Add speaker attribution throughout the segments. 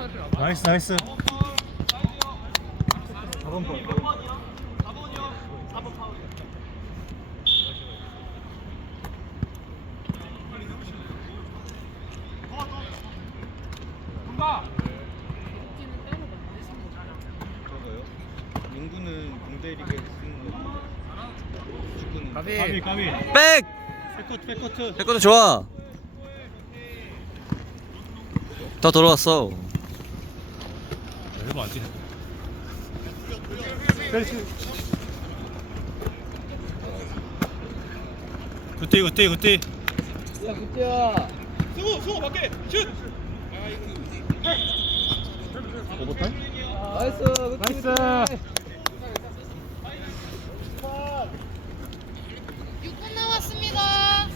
Speaker 1: 나이스 나이스.
Speaker 2: 4번 번.
Speaker 3: 그런가요? 농구는 공대리그에서 쓰는 거고 축구는
Speaker 1: 까비 까비.
Speaker 4: 백!
Speaker 1: 백코트 백코트.
Speaker 4: 백코트 좋아. 더 돌아왔어.
Speaker 1: 일본 안 뛰네. 굿띠 굿띠 굿띠.
Speaker 2: 야, 굿띠야.
Speaker 3: 승우 밖에 슛!
Speaker 1: 오버타임?
Speaker 2: 나이스.
Speaker 1: 나이스.
Speaker 5: 6분 남았습니다.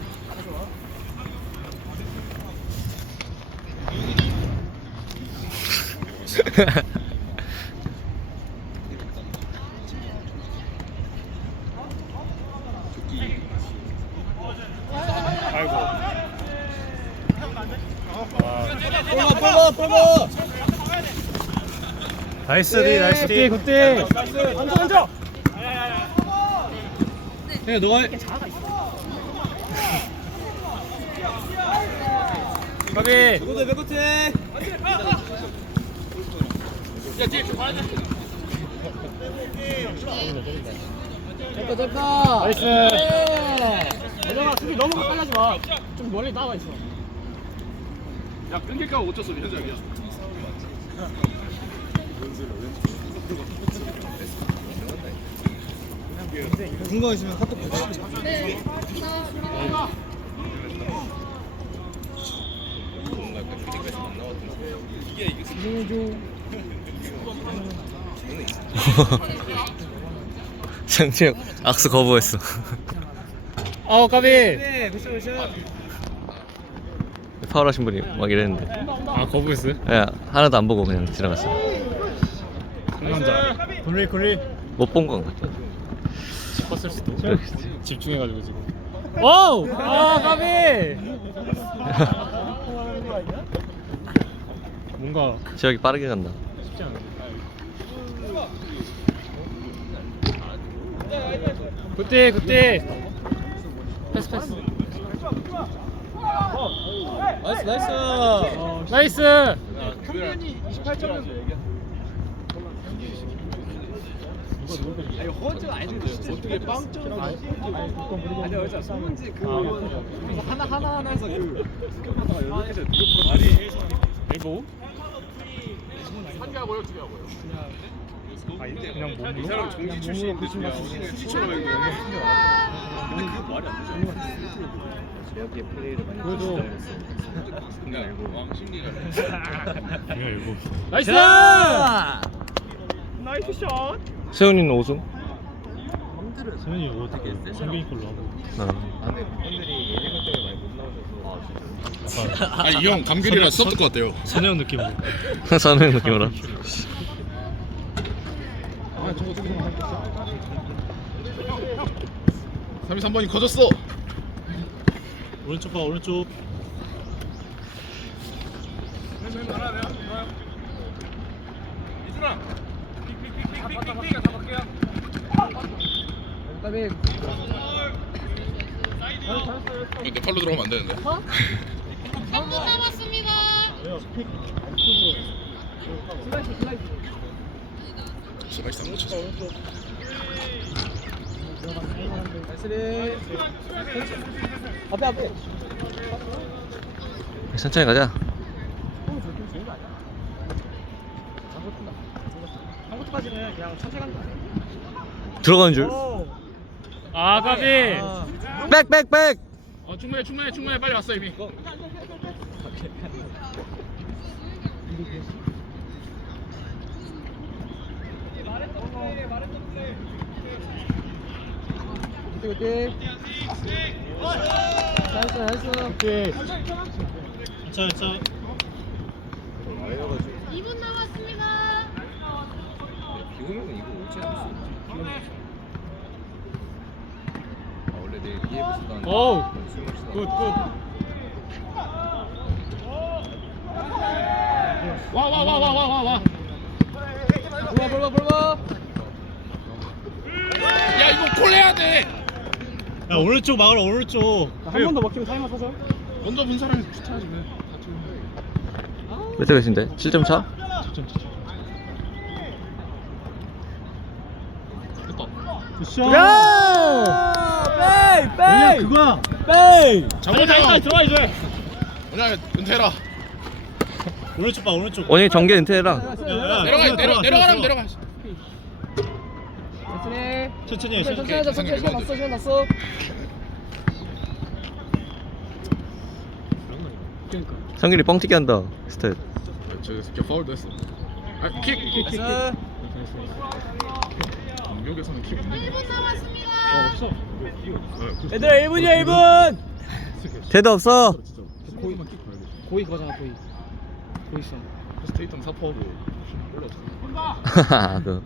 Speaker 1: 아이고.
Speaker 2: 볼봐.
Speaker 1: 나이스 디 나이스 디 굿띠.
Speaker 2: 앉아.
Speaker 1: 네 너가. 까비.
Speaker 2: 배고트. 됐다.
Speaker 1: 나이스.
Speaker 2: 얘들아, 수비 너무 가까이 하지 마. 좀 멀리 나와 있어.
Speaker 3: 야 끊길까 어쩔 수 없는 현장이야.
Speaker 2: 궁금한 있으면 카톡 보내줘.
Speaker 5: 네.
Speaker 4: 장채영 악수 거부했어.
Speaker 1: 까비.
Speaker 2: 네, 미션.
Speaker 4: 파울하신 분이 막 이랬는데.
Speaker 1: 아 거부했어요?
Speaker 4: 야 하나도 안 보고 그냥 지나갔어.
Speaker 1: 상남자. 굴리.
Speaker 4: 못 본 건가?
Speaker 1: 컸을 수도.
Speaker 4: 그렇겠지.
Speaker 1: 집중해가지고 지금. 오! 까비. 뭔가
Speaker 4: 지혁이 빠르게 간다.
Speaker 1: 쉽지 않아. 굿띠. 패스. 나이스.
Speaker 2: 평균이 28점이었어. 아니 허즈가 아닌데 어떻게 빵점 아니 어제 소문지 그래서 하나 해서 그 스켜보다가 연락해서 아니
Speaker 1: 이거
Speaker 3: 한개 하고요, 두개 하고요.
Speaker 1: 그냥 몸으로.
Speaker 3: 이 사람 정지 출신인데 수지처럼 해도 근데 그거 말이 안 되잖아.
Speaker 2: 제약의 플레이를 많이
Speaker 1: 그래도
Speaker 3: 그냥 일부 왕심리가
Speaker 1: 그냥 일곱. 나이스.
Speaker 2: 나이스 샷.
Speaker 4: 세훈이는 5승?
Speaker 1: 세현이 이거 되게 성균이 걸로 하고.
Speaker 2: 안에 분들이 예능을 때문에 많이 못 나오셔서
Speaker 1: 약간
Speaker 3: 아니 이 형 감귤이라 썩을 것 같아요.
Speaker 1: 선혜원 느낌으로.
Speaker 4: 선우형 느낌으로.
Speaker 2: 아 저거 좀 생각했어.
Speaker 3: 33번이 커졌어.
Speaker 1: 오른쪽 봐 오른쪽.
Speaker 3: 이준아. 픽픽픽픽픽픽 잡을게요.
Speaker 2: 그다음에
Speaker 3: 근데 팔로 들어가면 안 되는데.
Speaker 5: 3분 남았습니다.
Speaker 3: 슬라이스 안 놓쳤어.
Speaker 2: 나이스리. 앞에.
Speaker 4: 천천히 가자.
Speaker 2: 한국까지는 그냥 천천히 가는 거야.
Speaker 4: 들어가는 줄.
Speaker 1: 까비.
Speaker 4: 백.
Speaker 3: 충분해 빨리 왔어 이미.
Speaker 2: 그때. 나이스.
Speaker 1: 오케이. 괜찮아.
Speaker 5: 2분 남았습니다.
Speaker 3: 비공형은 이거 올지 않았어. 원래 내 이해부수단.
Speaker 1: 오우.
Speaker 3: 술 마시다.
Speaker 1: 굿.
Speaker 3: 와. 야 이거 콜 해야 돼.
Speaker 1: 야 오른쪽 막으라 오른쪽.
Speaker 2: 한 번 더 먹히면 타이머 사죠.
Speaker 3: 먼저 본 사람이 주차하지 왜?
Speaker 4: 몇 대 몇인데? 7점 차?
Speaker 1: 굿샷.
Speaker 2: 야!
Speaker 1: 뭐야 그거야.
Speaker 3: 장원아
Speaker 2: 들어와 이제.
Speaker 3: 그냥 은퇴해라.
Speaker 1: 오른쪽 봐 오른쪽.
Speaker 4: 원이 정계 은퇴해라.
Speaker 3: 내려가라면 내려가.
Speaker 1: 천천히 해. 천천히.
Speaker 2: 시간 났어.
Speaker 4: 성길이 뻥튀기 한다. 스탯.
Speaker 3: 저 새끼 파울도 했어. 아 킥. 공격에서는 킥 없는
Speaker 5: 1분 남았습니다.
Speaker 3: 거.
Speaker 2: 얘들아 1분이야 1분.
Speaker 4: 대도 없어.
Speaker 3: 거기만 킥 봐야 돼.
Speaker 2: 고이 거잖아 고이. 고이 있어.
Speaker 3: 스테이턴 사퍼하고 올렸어.
Speaker 4: 그.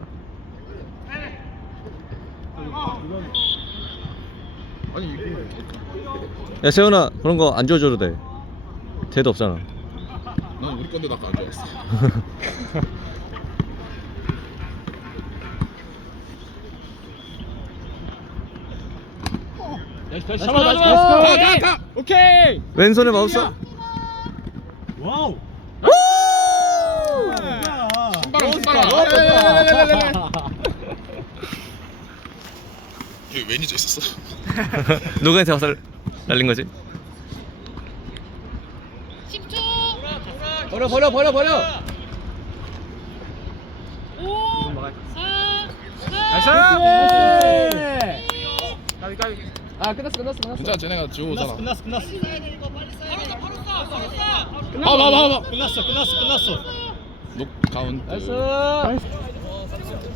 Speaker 3: 아니 이거
Speaker 4: 야 세훈아 그런 거 안 줘줘도 돼. 대도 없잖아.
Speaker 3: 난 우리 건데 나안 좋았어.
Speaker 2: 가. 오케이.
Speaker 4: 왼손에 마우스.
Speaker 1: 와우.
Speaker 3: 여기 매니저 있었어.
Speaker 4: 누구한테 화살 날린 거지?
Speaker 5: 10초.
Speaker 2: 버려.
Speaker 5: 5, 4, 3,
Speaker 2: 아 끝났어.
Speaker 3: 진짜 쟤네가 지고 오잖아.
Speaker 1: 끝났어.
Speaker 3: 봐봐.
Speaker 1: 끝났어.
Speaker 3: 녹 가운.
Speaker 2: 나이스.